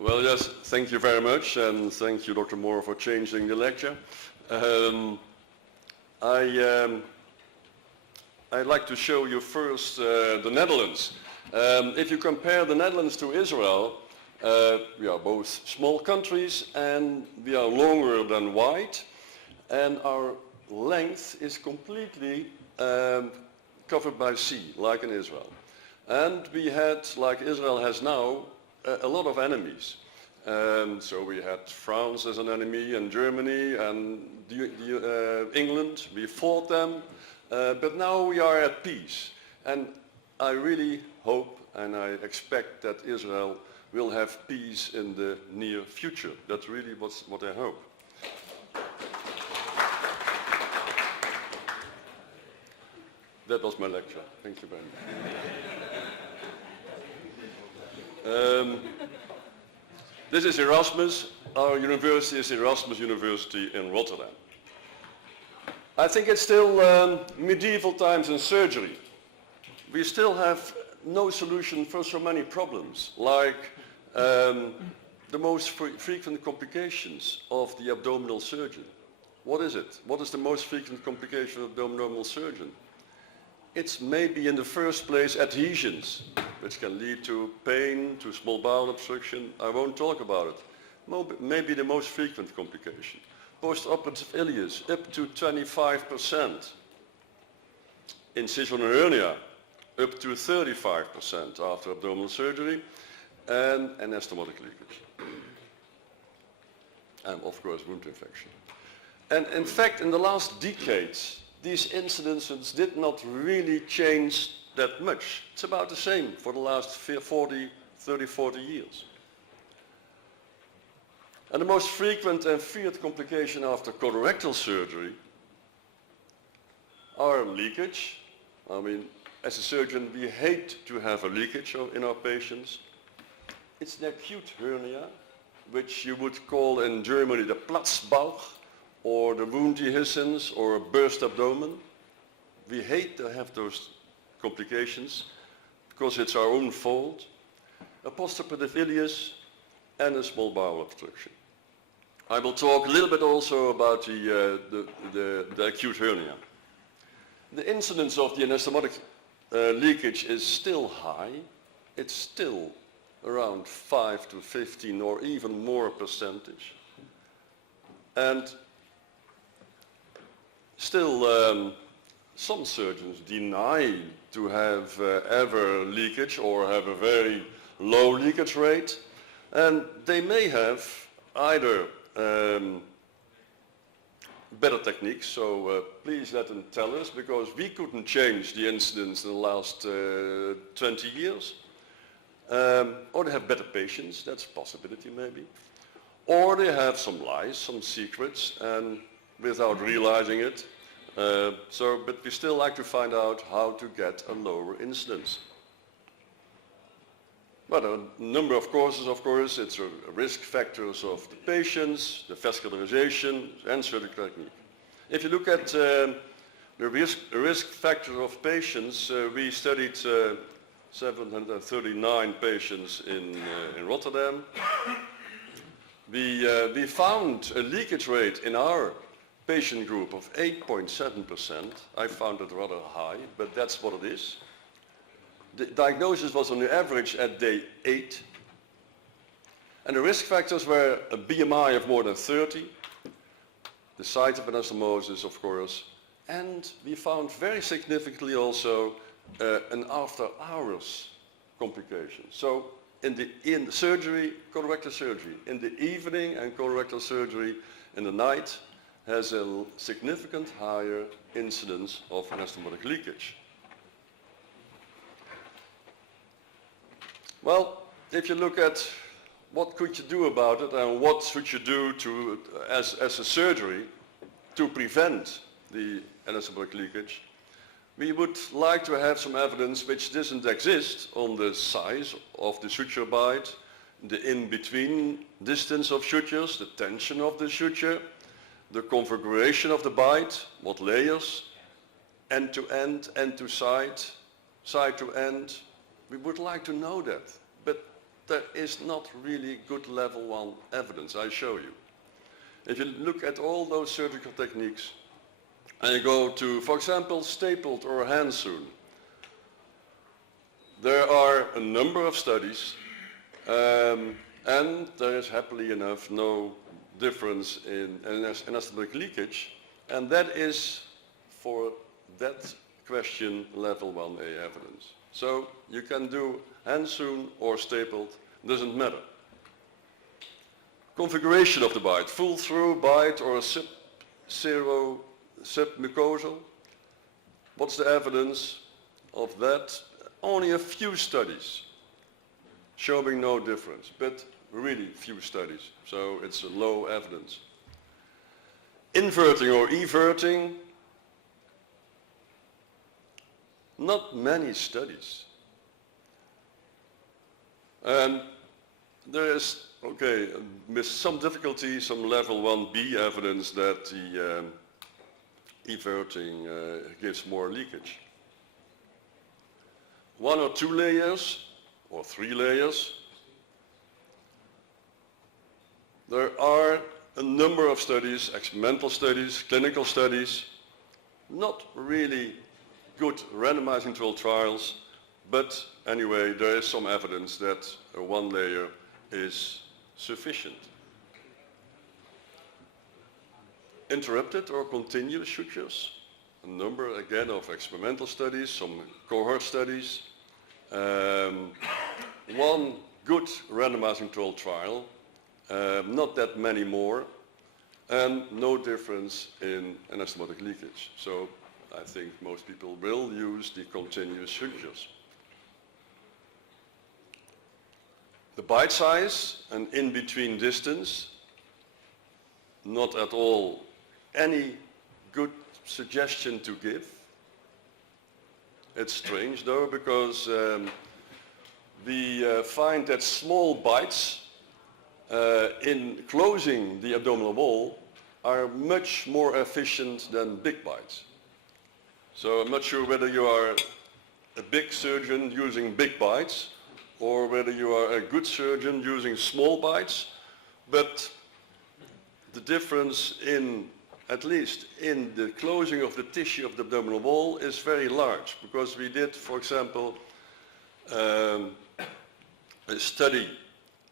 Well, yes, thank you very much, and thank you, Dr. Moore, for changing the lecture. I'd like to show you first the Netherlands. If you compare the Netherlands to Israel, we are both small countries, and we are longer than wide, and our length is completely covered by sea, like in Israel. And we had, like Israel has now, a lot of enemies. So we had France as an enemy, and Germany, and England. We fought them, but now we are at peace. And I really hope and I expect that Israel will have peace in the near future. That's really what I hope. That was my lecture. Thank you very much. This is Erasmus. Our university is Erasmus University in Rotterdam. I think it's still medieval times in surgery. We still have no solution for so many problems, like the most frequent complications of the abdominal surgeon. What is it? What is the most frequent complication of the abdominal surgeon? It's maybe in the first place adhesions, which can lead to pain, to small bowel obstruction. I won't talk about it. Maybe the most frequent complication. Postoperative ileus, up to 25%. Incisional hernia, up to 35% after abdominal surgery, and anastomotic leakage. And of course wound infection. And in fact, in the last decades, these incidences did not really change that much. It's about the same for the last 30, 40 years. And the most frequent and feared complication after colorectal surgery are leakage. I mean, as a surgeon, we hate to have a leakage in our patients. It's an acute hernia, which you would call in Germany the Platzbauch, or the wound dehiscence, or a burst abdomen. We hate to have those complications because it's our own fault. A postoperative ileus and a small bowel obstruction. I will talk a little bit also about the acute hernia. The incidence of the anastomotic leakage is still high. It's still around 5 to 15 or even more percentage. And still, some surgeons deny to have ever leakage or have a very low leakage rate, and they may have either better techniques, so please let them tell us, because we couldn't change the incidence in the last 20 years, or they have better patients, that's a possibility maybe, or they have some lies, some secrets, and without realizing it. But we still like to find out how to get a lower incidence. But a number of causes, of course, it's risk factors of the patients, the vascularization, and surgical technique. If you look at the risk factors of patients, we studied 739 patients in Rotterdam. We found a leakage rate in our patient group of 8.7%. I found it rather high, but that's what it is. The diagnosis was on the average at day 8. And the risk factors were a BMI of more than 30, the site of anastomosis, of course, and we found very significantly also an after-hours complication. So in the surgery, colorectal surgery, in the evening, and colorectal surgery in the night has a significant higher incidence of anastomotic leakage. Well, if you look at what could you do about it and what should you do as a surgery to prevent the anastomotic leakage, we would like to have some evidence which doesn't exist on the size of the suture bite, the in-between distance of sutures, the tension of the suture, the configuration of the bite, what layers, end to end, end to side, side to end. We would like to know that, but there is not really good level 1 evidence, I show you. If you look at all those surgical techniques, and you go to, for example, stapled or hand sewn, there are a number of studies, and there is happily enough no difference in anastomotic leakage, and that is for that question level 1A evidence. So you can do hand sewn or stapled, doesn't matter. Configuration of the bite, full through bite or sub-zero submucosal. What's the evidence of that? Only a few studies showing no difference, but really few studies, so it's a low evidence. Inverting or everting, not many studies. And there is, okay, with some difficulty, some level 1B evidence that the everting gives more leakage. 1 or 2 layers, or 3 layers. There are a number of studies, experimental studies, clinical studies, not really good randomized controlled trials, but anyway, there is some evidence that a 1 layer is sufficient. Interrupted or continuous sutures, a number again of experimental studies, some cohort studies, 1 good randomized controlled trial, not that many more, and no difference in anastomotic leakage. So I think most people will use the continuous sutures. The bite size and in-between distance, not at all any good suggestion to give. It's strange though, because we find that small bites in closing the abdominal wall are much more efficient than big bites. So I'm not sure whether you are a big surgeon using big bites or whether you are a good surgeon using small bites, but the difference in, at least in the closing of the tissue of the abdominal wall is very large, because we did, for example, a study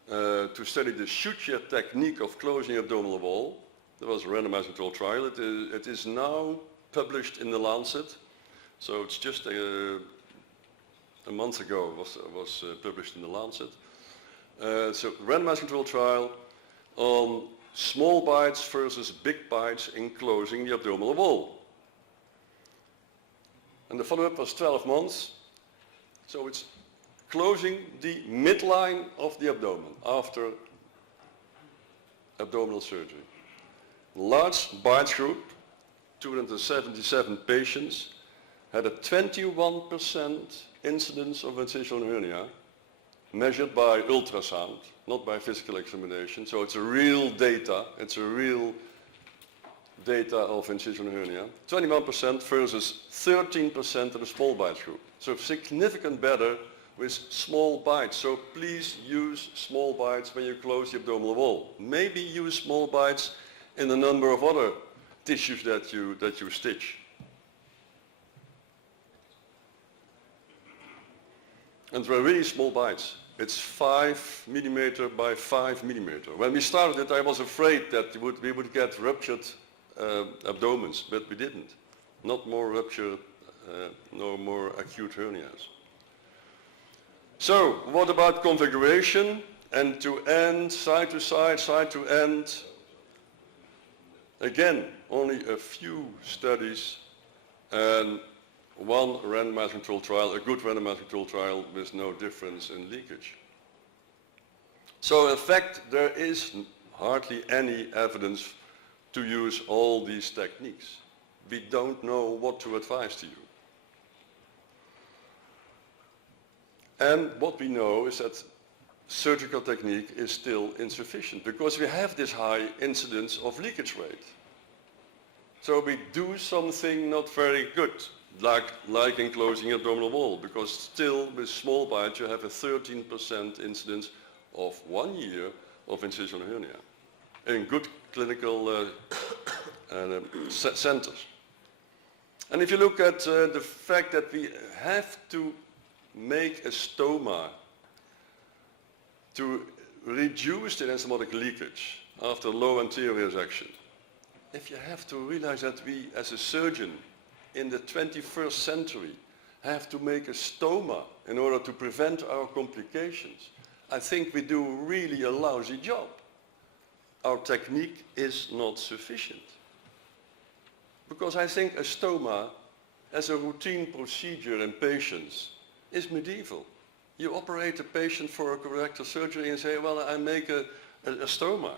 to study the suture technique of closing the abdominal wall. There was a randomized controlled trial. It is now published in the Lancet, so it's just a month ago was published in the Lancet. So randomized controlled trial on small bites versus big bites in closing the abdominal wall. And the follow-up was 12 months. So it's closing the midline of the abdomen after abdominal surgery. Large bite group, 277 patients, had a 21% incidence of incisional hernia, measured by ultrasound, not by physical examination. So it's a real data, of incisional hernia. 21% versus 13% in the small bite group. So significant better with small bites. So please use small bites when you close the abdominal wall. Maybe use small bites in a number of other tissues that you stitch. And they're really small bites. It's 5 millimeter by 5 millimeter. When we started it, I was afraid that we would get ruptured abdomens, but we didn't. Not more ruptured, no more acute hernias. So, what about configuration? End to end, side to side, side to end. Again, only a few studies and 1 randomized controlled trial, a good randomized controlled trial with no difference in leakage. So in fact, there is hardly any evidence to use all these techniques. We don't know what to advise to you. And what we know is that surgical technique is still insufficient because we have this high incidence of leakage rate. So we do something not very good, like in closing abdominal wall, because still with small bites you have a 13% incidence of 1 year of incisional hernia in good clinical centers. And if you look at the fact that we have to make a stoma to reduce the anastomotic leakage after low anterior resection, if you have to realize that we as a surgeon in the 21st century have to make a stoma in order to prevent our complications, I think we do really a lousy job. Our technique is not sufficient. Because I think a stoma as a routine procedure in patients is medieval. You operate a patient for a colorectal surgery and say, well, I make a stoma.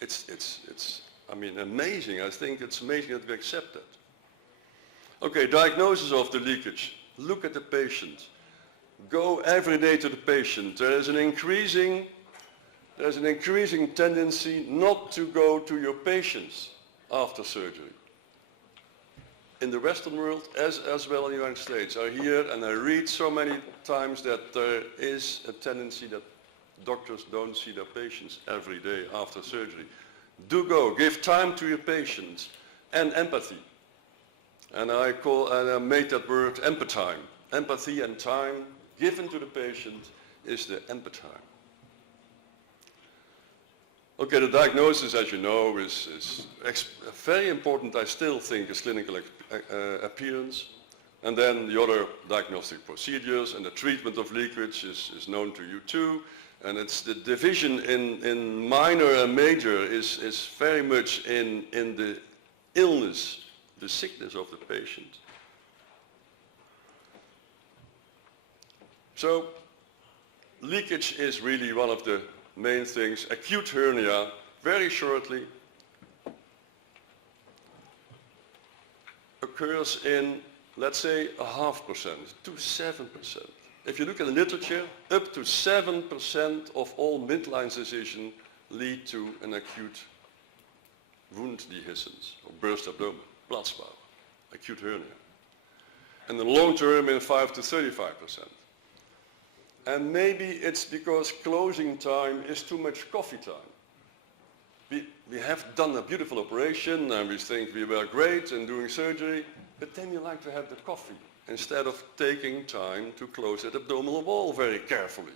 It's amazing. I think it's amazing that we accept that. Okay, diagnosis of the leakage. Look at the patient. Go every day to the patient. There's an increasing tendency not to go to your patients after surgery. In the Western world, as well in the United States, I hear and I read so many times that there is a tendency that doctors don't see their patients every day after surgery. Do go, give time to your patients and empathy. And I made that word empatime. Empathy and time given to the patient is the empatime. Okay, the diagnosis, as you know, is very important, I still think, is clinical appearance. And then the other diagnostic procedures and the treatment of leakage is known to you too. And it's the division in minor and major is very much in the illness, the sickness of the patient. So leakage is really one of the main things. Acute hernia, very shortly, occurs in, let's say, 0.5% to 7%. If you look at the literature, up to 7% of all midline incisions lead to an acute wound dehiscence, or burst abdomen, platzbauch, acute hernia. And in the long term, in 5 to 35%. And maybe it's because closing time is too much coffee time. We have done a beautiful operation and we think we were great in doing surgery, but then you like to have the coffee instead of taking time to close that abdominal wall very carefully.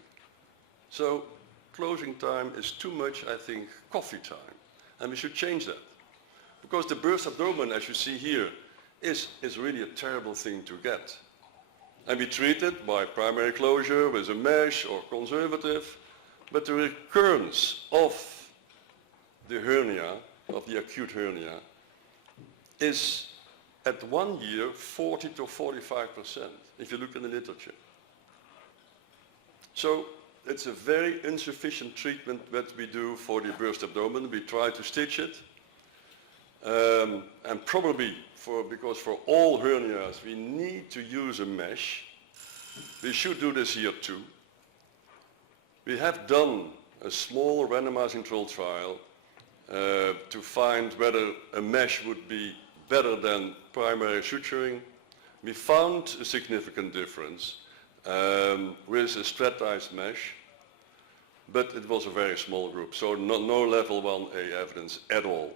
So closing time is too much, I think, coffee time. And we should change that. Because the burst abdomen, as you see here, is really a terrible thing to get. And we treat it by primary closure with a mesh or conservative, but the recurrence of the hernia, of the acute hernia, is at 1 year 40 to 45%, if you look in the literature. So it's a very insufficient treatment that we do for the burst abdomen. We try to stitch it, and probably because for all hernias we need to use a mesh. We should do this here too. We have done a small randomized controlled trial to find whether a mesh would be better than primary suturing. We found a significant difference with a strategized mesh, but it was a very small group, so no level 1A evidence at all.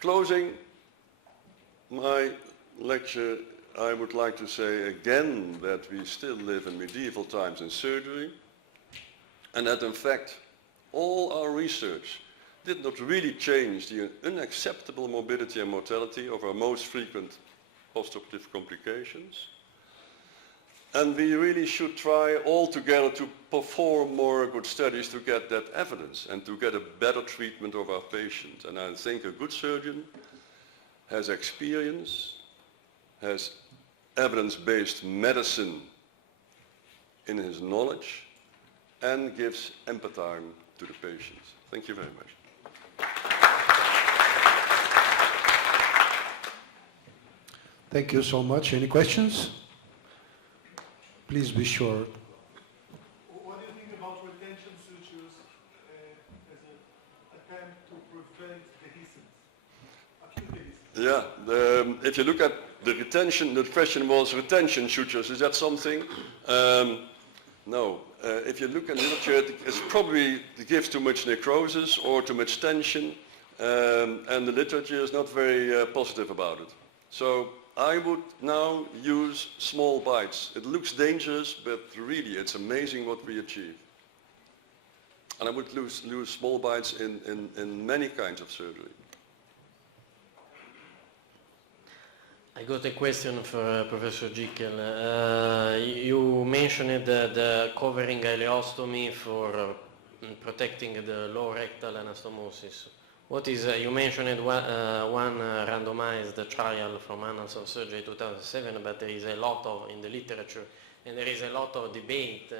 Closing my lecture, I would like to say again that we still live in medieval times in surgery, and that in fact all our research did not really change the unacceptable morbidity and mortality of our most frequent postoperative complications. And we really should try all together to perform more good studies to get that evidence and to get a better treatment of our patients. And I think a good surgeon has experience, has evidence-based medicine in his knowledge, and gives empathy to the patients. Thank you very much. Thank you so much. Any questions? Please be short. What do you think about retention sutures as an attempt to prevent dehiscence, acute dehiscence? Yeah, if you look at the retention, the question was retention sutures. Is that something? No. If you look at the literature, it's probably it gives too much necrosis or too much tension, and the literature is not very positive about it. So I would now use small bites. It looks dangerous, but really it's amazing what we achieve. And I would use small bites in many kinds of surgery. I got a question for Professor Jeekel. You mentioned the covering ileostomy for protecting the low rectal anastomosis. What is, you mentioned one randomized trial from Annals of Surgery 2007, but there is a lot of, in the literature, and there is a lot of debate,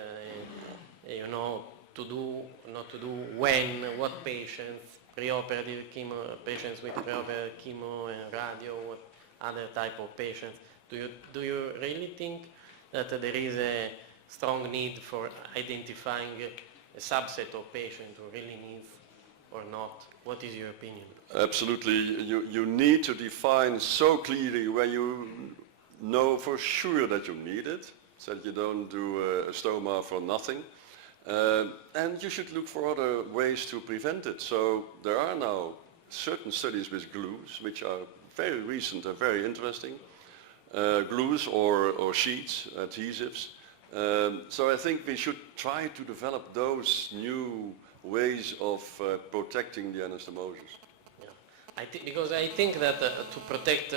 you know, to do, not to do, when, what patients, preoperative chemo, patients with preoperative chemo and radio, what other type of patients. Do you really think that there is a strong need for identifying a subset of patients who really needs or not? What is your opinion? Absolutely. You need to define so clearly when you know for sure that you need it, so that you don't do a stoma for nothing. And you should look for other ways to prevent it. So there are now certain studies with glues, which are very recent and very interesting. Glues or sheets, adhesives. So I think we should try to develop those new ways of protecting the anastomosis. Yeah. Because I think that to protect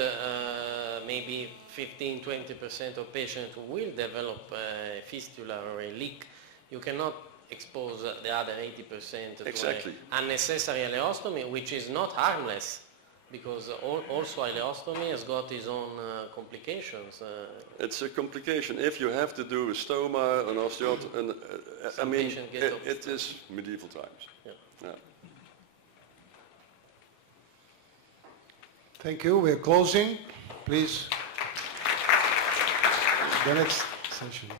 maybe 15-20% of patients who will develop a fistula or a leak, you cannot expose the other 80% Exactly. to unnecessary ileostomy, which is not harmless, because also ileostomy has got its own complications. It's a complication. If you have to do a stoma, an osteotomy, I mean, it is medieval times. Yeah. Yeah. Thank you. We're closing. Please. The next session.